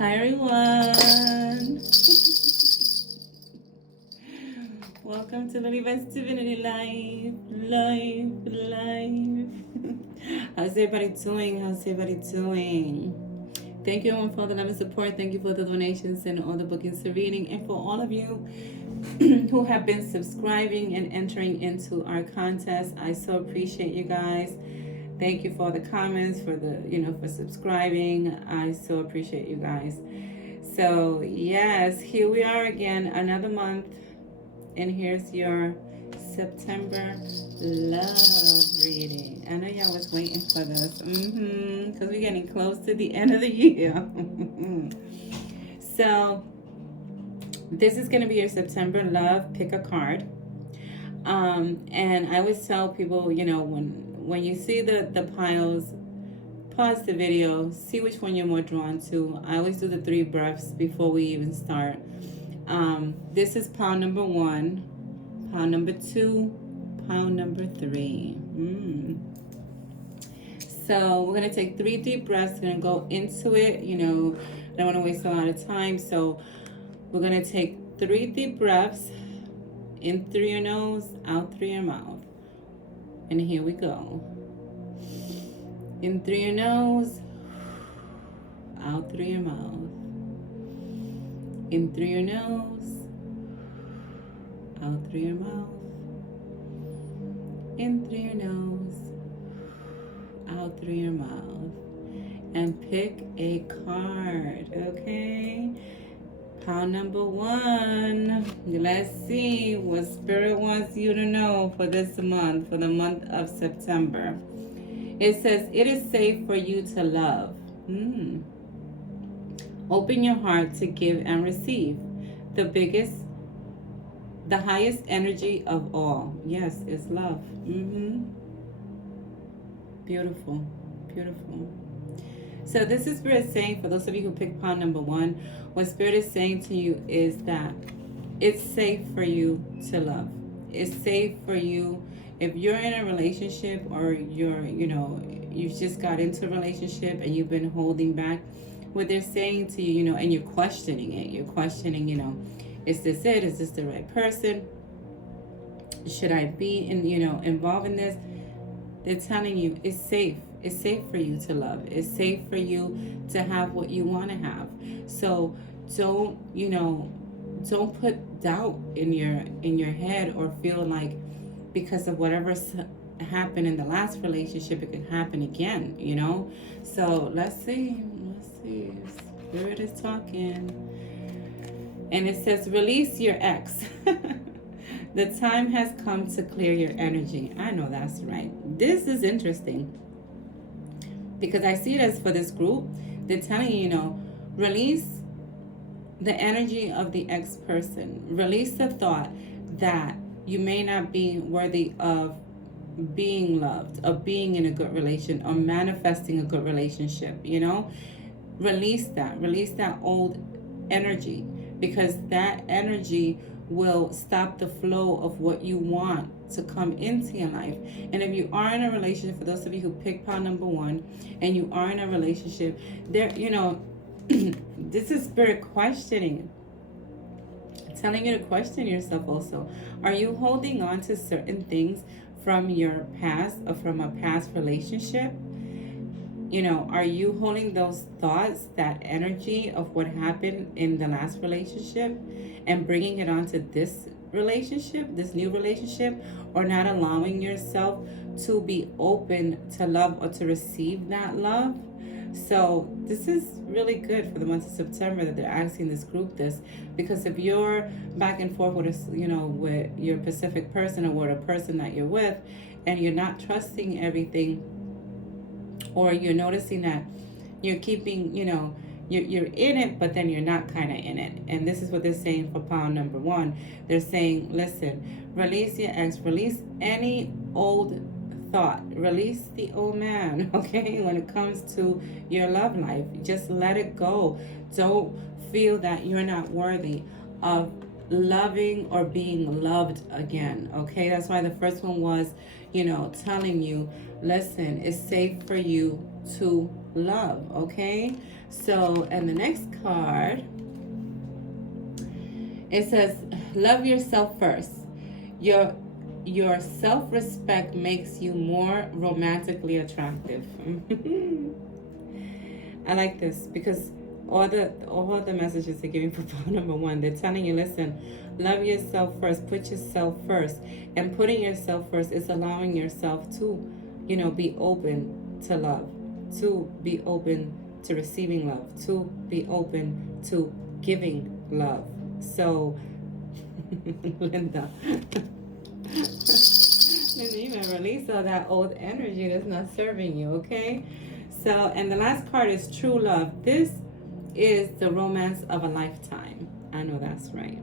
Hi everyone. Welcome to Lilybets Divinity Live. How's everybody doing? Thank you everyone for the love and support. Thank you for the donations and all the bookings for reading, and for all of you who have been subscribing and entering into our contest. I so appreciate you guys. Thank you for the comments, for for subscribing. I so appreciate you guys. So yes, here we are again, another month, and here's your September love reading. I know y'all was waiting for this, because we're getting close to the end of the year. So this is going to be your September love. Pick a card. And I always tell people, when you see the piles, pause the video, see which one you're more drawn to. I always do the 3 breaths before we even start. This is pile number 1, pile number 2, pile number 3. So we're going to take 3 deep breaths. We're going to go into it. I don't want to waste a lot of time. So we're going to take 3 deep breaths. In through your nose, out through your mouth. And here we go. In through your nose, out through your mouth. In through your nose, out through your mouth. In through your nose, out through your mouth. And pick a card, okay? Pile number 1. Let's see what Spirit wants you to know for this month, for the month of September. It says, it is safe for you to love. Open your heart to give and receive. The highest energy of all. Yes, is love. Beautiful, beautiful. So this is Spirit saying, for those of you who picked pile number 1, what Spirit is saying to you is that it's safe for you to love. It's safe for you if you're in a relationship, or you've just got into a relationship and you've been holding back. What they're saying to you, and you're questioning it. You're questioning, is this it? Is this the right person? Should I be involved in this? They're telling you it's safe. It's safe for you to love. It's safe for you to have what you want to have. So don't put doubt in your head, or feel like because of whatever happened in the last relationship, it could happen again, So let's see. Spirit is talking. And it says, release your ex. The time has come to clear your energy. I know that's right. This is interesting, because I see it as for this group, they're telling you, release the energy of the ex-person. Release the thought that you may not be worthy of being loved, of being in a good relation, or manifesting a good relationship, Release that old energy, because that energy will stop the flow of what you want to come into your life. And if you are in a relationship, for those of you who pick pile number 1, and you are in a relationship, there, this is Spirit questioning, telling you to question yourself also. Are you holding on to certain things from your past, or from a past relationship? Are you holding those thoughts, that energy of what happened in the last relationship, and bringing it onto this relationship, this new relationship, or not allowing yourself to be open to love, or to receive that love? So this is really good for the month of September that they're asking this group this, because if you're back and forth with with your Pacific person, or with a person that you're with, and you're not trusting everything, or you're noticing that you're keeping, you're in it, but then you're not kind of in it. And this is what they're saying for pile number 1. They're saying, listen, release your ex, release any old thought, release the old man, okay? When it comes to your love life, just let it go. Don't feel that you're not worthy of loving or being loved again, okay? That's why the first one was, telling you, listen, it's safe for you to love, okay? So, and the next card, it says, love yourself first. Your self-respect makes you more romantically attractive. I like this because all the messages they're giving for pile number one, they're telling you, listen, love yourself first, put yourself first. And putting yourself first is allowing yourself to, be open to love, to be open to receiving love, to be open to giving love. So, Linda, you can release all that old energy that's not serving you, okay? So, and the last card is true love. This is the romance of a lifetime. I know that's right.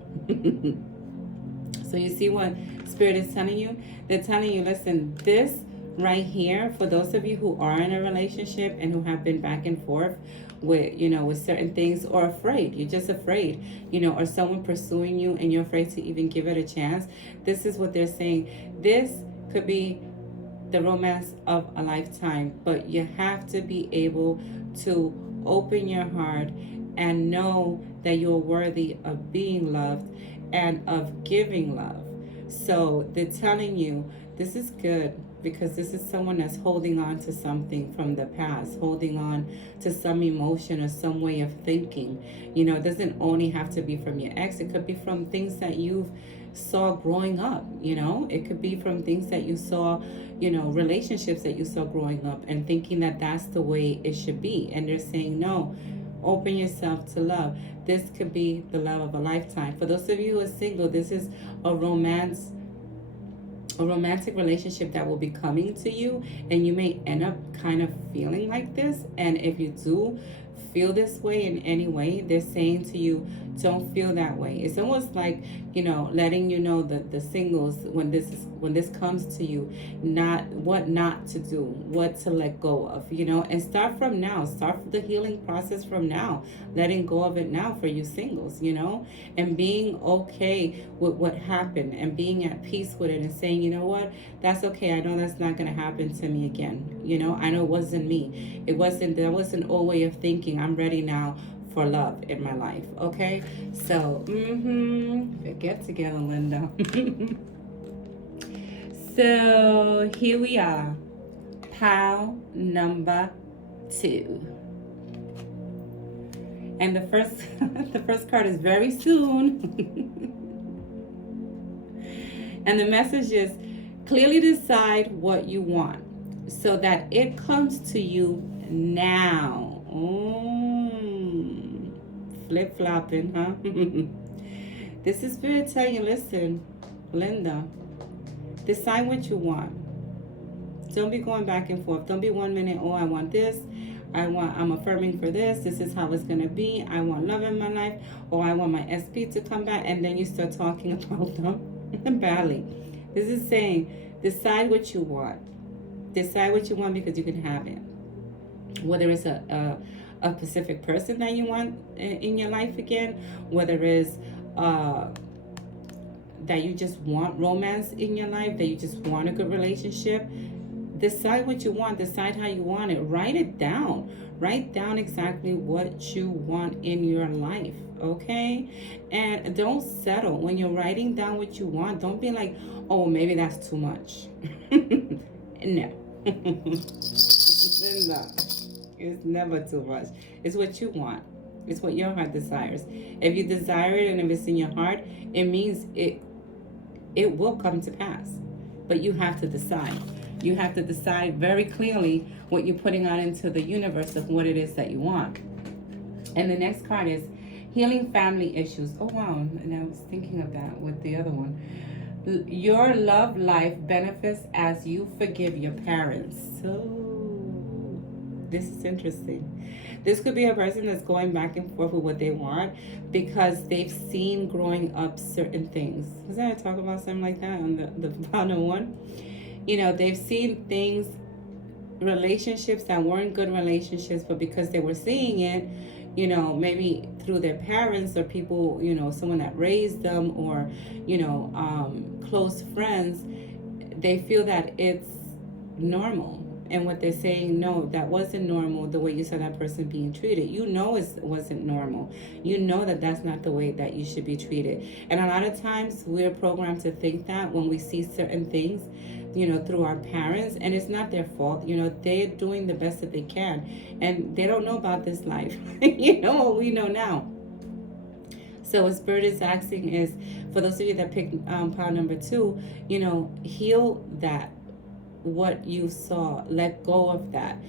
So you see what Spirit is telling you? They're telling you, listen, this right here, for those of you who are in a relationship and who have been back and forth with, with certain things, or afraid, you're just afraid, or someone pursuing you and you're afraid to even give it a chance. This is what they're saying. This could be the romance of a lifetime, but you have to be able to open your heart and know that you're worthy of being loved and of giving love. So they're telling you this is good, because this is someone that's holding on to something from the past, holding on to some emotion or some way of thinking. It doesn't only have to be from your ex. It could be from things that you've saw growing up. It could be from things that you saw, relationships that you saw growing up, and thinking that that's the way it should be. And they're saying, no, open yourself to love. This could be the love of a lifetime. For those of you who are single, this is a romantic relationship that will be coming to you, and you may end up kind of feeling like this. And if you do feel this way in any way, they're saying to you, don't feel that way. It's almost like, letting you know that the singles, when this comes to you, what not to do, what to let go of, and start from now. Start the healing process from now, letting go of it now for you singles, and being okay with what happened and being at peace with it and saying, you know what, that's okay. I know that's not going to happen to me again. I know it wasn't me. That wasn't an old way of thinking. I'm ready now for love in my life. Okay, so get together, Linda. So here we are, pile number 2, and the first card is very soon. And the message is, clearly decide what you want so that it comes to you now. Flip-flopping, huh? This is Spirit telling you, listen, Linda, decide what you want. Don't be going back and forth. Don't be 1 minute, oh, I want this. I'm affirming for this. This is how it's going to be. I want love in my life. Or I want my SP to come back. And then you start talking about them badly. This is saying, decide what you want. Decide what you want, because you can have it. Whether it's a specific person that you want in your life again, whether it's that you just want romance in your life, that you just want a good relationship. Decide what you want. Decide how you want it. Write it down. Write down exactly what you want in your life, okay? And don't settle. When you're writing down what you want, don't be like, oh, maybe that's too much. No. No. It's never too much. It's what you want. It's what your heart desires. If you desire it and if it's in your heart, it means it will come to pass. But you have to decide. You have to decide very clearly what you're putting out into the universe of what it is that you want. And the next card is healing family issues. Oh, wow. And I was thinking of that with the other one. Your love life benefits as you forgive your parents. So this is interesting. This could be a person that's going back and forth with what they want because they've seen growing up certain things. Was I talking about something like that on the bottom one? They've seen things, relationships that weren't good relationships, but because they were seeing it, maybe through their parents or people, someone that raised them or, close friends, they feel that it's normal. And what they're saying, no, that wasn't normal, the way you saw that person being treated. You know it wasn't normal. You know that that's not the way that you should be treated. And a lot of times we're programmed to think that when we see certain things, through our parents, and it's not their fault. They're doing the best that they can, and they don't know about this life. What we know now. So what Spirit is asking is, for those of you that picked pile number 2, heal that, what you saw, let go of that,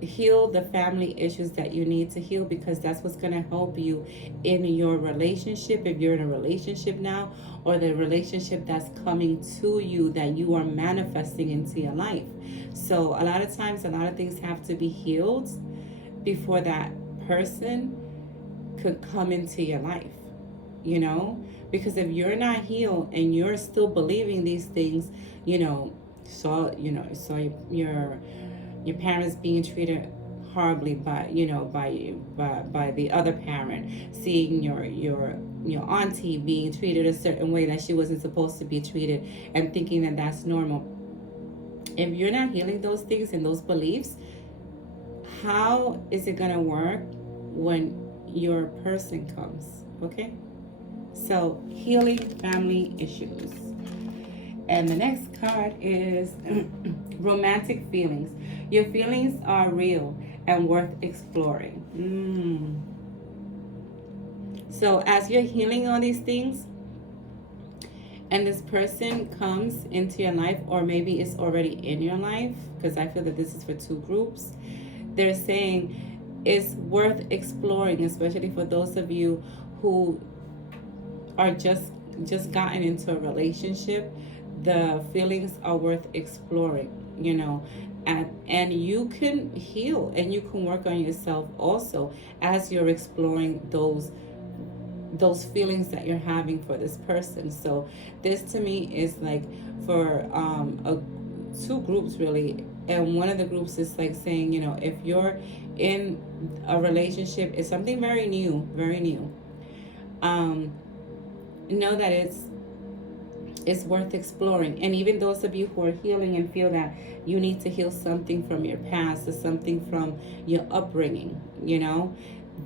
heal the family issues that you need to heal, because that's what's going to help you in your relationship, if you're in a relationship now, or the relationship that's coming to you that you are manifesting into your life. So a lot of times, a lot of things have to be healed before that person could come into your life, because if you're not healed and you're still believing these things, saw your parents being treated horribly by the other parent, seeing your auntie being treated a certain way that she wasn't supposed to be treated, and thinking that that's normal. If you're not healing those things and those beliefs, how is it gonna work when your person comes? Okay, so healing family issues. And the next card is romantic feelings. Your feelings are real and worth exploring. So as you're healing all these things, and this person comes into your life, or maybe it's already in your life, because I feel that this is for 2 groups, they're saying it's worth exploring, especially for those of you who are just gotten into a relationship. The feelings are worth exploring, and you can heal and you can work on yourself also as you're exploring those feelings that you're having for this person. So this to me is like for 2 groups really, and one of the groups is like saying, if you're in a relationship, it's something very new, know that it's worth exploring. And even those of you who are healing and feel that you need to heal something from your past or something from your upbringing,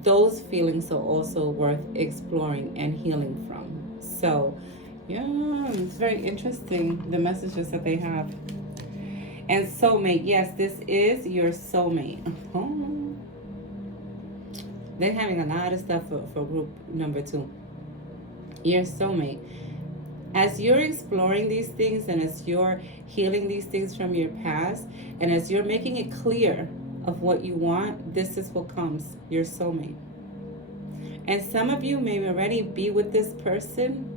those feelings are also worth exploring and healing from. So yeah, it's very interesting, the messages that they have. And soulmate, yes, this is your soulmate. They're having a lot of stuff for group number 2. Your soulmate. As you're exploring these things, and as you're healing these things from your past, and as you're making it clear of what you want, this is what comes, your soulmate. And some of you may already be with this person,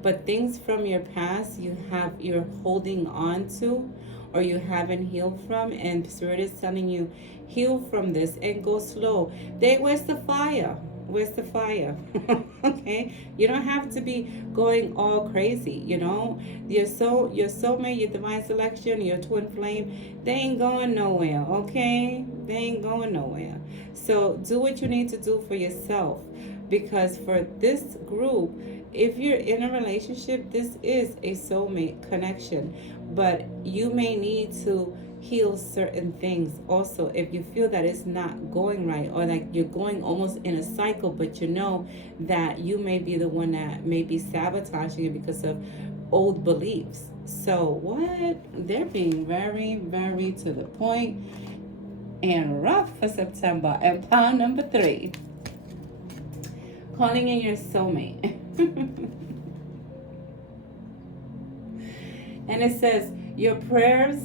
but things from your past you're holding on to, or you haven't healed from, and Spirit is telling you, heal from this and go slow. Where's the fire? Where's the fire? Okay, you don't have to be going all crazy. Your soulmate, your divine selection, your twin flame, they ain't going nowhere. Okay, they ain't going nowhere. So do what you need to do for yourself, because for this group, if you're in a relationship, this is a soulmate connection, but you may need to heal certain things also if you feel that it's not going right, or like you're going almost in a cycle, but you know that you may be the one that may be sabotaging it because of old beliefs. So they're being very, very to the point and rough for September. And pile number 3, calling in your soulmate. And it says, your prayers,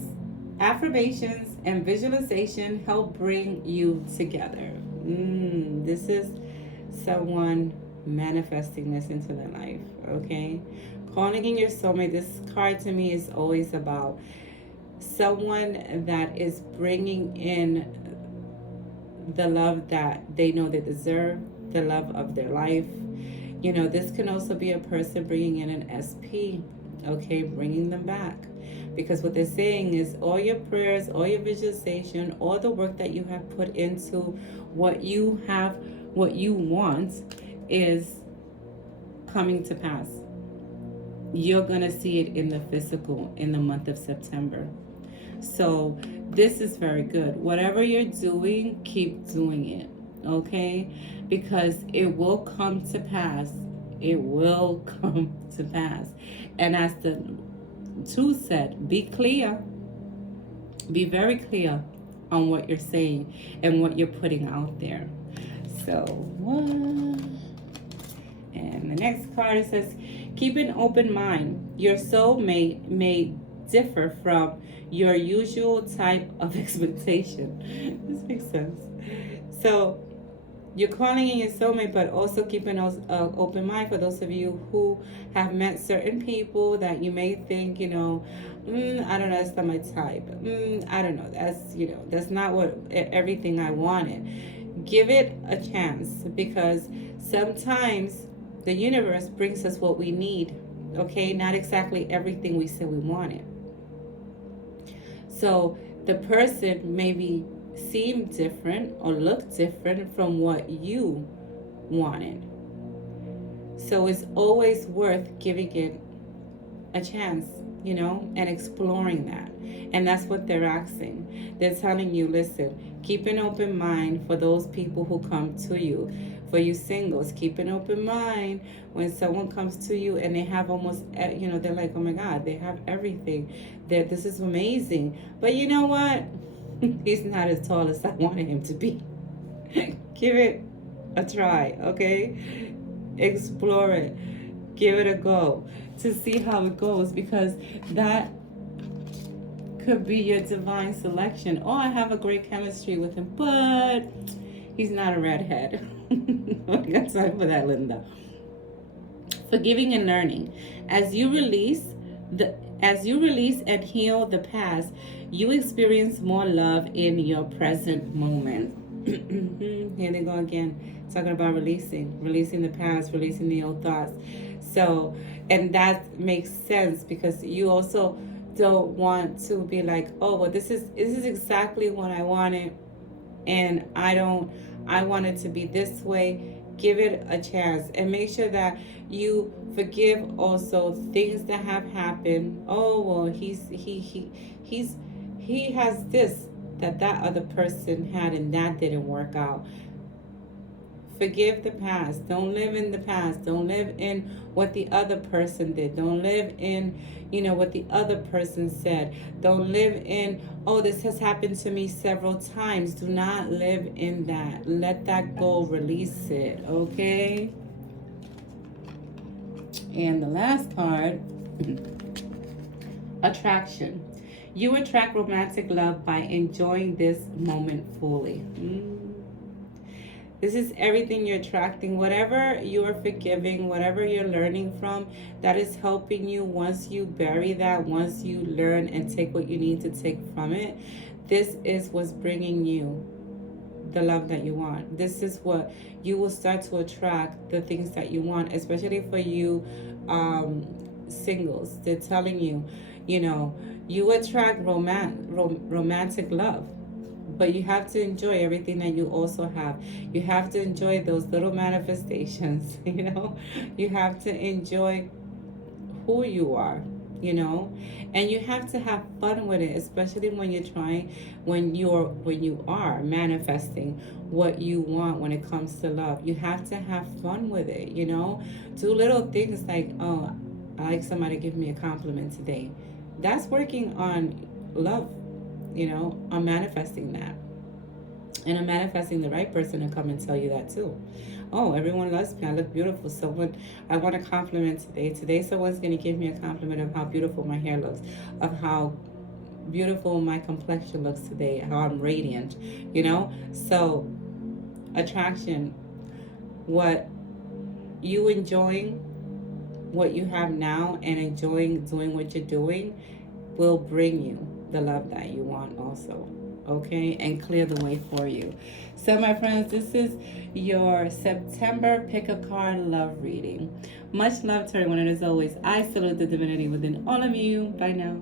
affirmations, and visualization help bring you together. This is someone manifesting this into their life, okay? Calling in your soulmate, this card to me is always about someone that is bringing in the love that they know they deserve, the love of their life. This can also be a person bringing in an SP, okay, bringing them back. Because what they're saying is all your prayers, all your visualization, all the work that you have put into what you want is coming to pass. You're going to see it in the physical in the month of September. So this is very good. Whatever you're doing, keep doing it, okay? Because it will come to pass. It will come to pass. And as the truth said, be clear. Be very clear on what you're saying and what you're putting out there. So, one. And the next card says, keep an open mind. Your soulmate may differ from your usual type of expectation. This makes sense. So, you're calling in your soulmate, but also keeping an open mind for those of you who have met certain people that you may think, I don't know, that's not my type. I don't know, that's not what everything I wanted. Give it a chance, because sometimes the universe brings us what we need, okay? Not exactly everything we said we wanted. So the person maybe seem different or look different from what you wanted. So it's always worth giving it a chance, and exploring that. And that's what they're asking. They're telling you, listen, keep an open mind for those people who come to you. For you singles, keep an open mind when someone comes to you and they have almost, they're like, oh my God, they have everything. This is amazing. But you know what? He's not as tall as I wanted him to be. Give it a try, okay? Explore it. Give it a go to see how it goes, because that could be your divine selection. Oh, I have a great chemistry with him, but he's not a redhead. I got time for that, Linda. Forgiving and learning. As you release and heal the past, you experience more love in your present moment. Here they go again, talking about releasing the past, releasing the old thoughts. So, and that makes sense, because you also don't want to be like, oh, well, this is exactly what I wanted, and I want it to be this way. Give it a chance, and make sure that you forgive also things that have happened. Oh, well, he has this that other person had, and that didn't work out. Forgive the past. Don't live in the past. Don't live in what the other person did. Don't live in, what the other person said. Don't live in, oh, this has happened to me several times. Do not live in that. Let that go. Release it. Okay? And the last card, attraction. You attract romantic love by enjoying this moment fully. This is everything you're attracting. Whatever you're forgiving, whatever you're learning from, that is helping you. Once you bury that, once you learn and take what you need to take from it, this is what's bringing you the love that you want. This is what you will start to attract, the things that you want, especially for you singles. They're telling you, you attract romantic love. But you have to enjoy everything that you also have. You have to enjoy those little manifestations, You have to enjoy who you are, And you have to have fun with it, especially when you are manifesting what you want when it comes to love. You have to have fun with it, Do little things like, oh, I like somebody to give me a compliment today. That's working on love. I'm manifesting that. And I'm manifesting the right person to come and tell you that too. Oh, everyone loves me. I look beautiful. I want a compliment today. Today someone's going to give me a compliment of how beautiful my hair looks, of how beautiful my complexion looks today, how I'm radiant, So, attraction, what you enjoying, what you have now, and enjoying doing what you're doing will bring you the love that you want also, okay, and clear the way for you. So my friends, this is your September pick a card love reading. Much love to everyone, and as always, I salute the divinity within all of you. Bye now.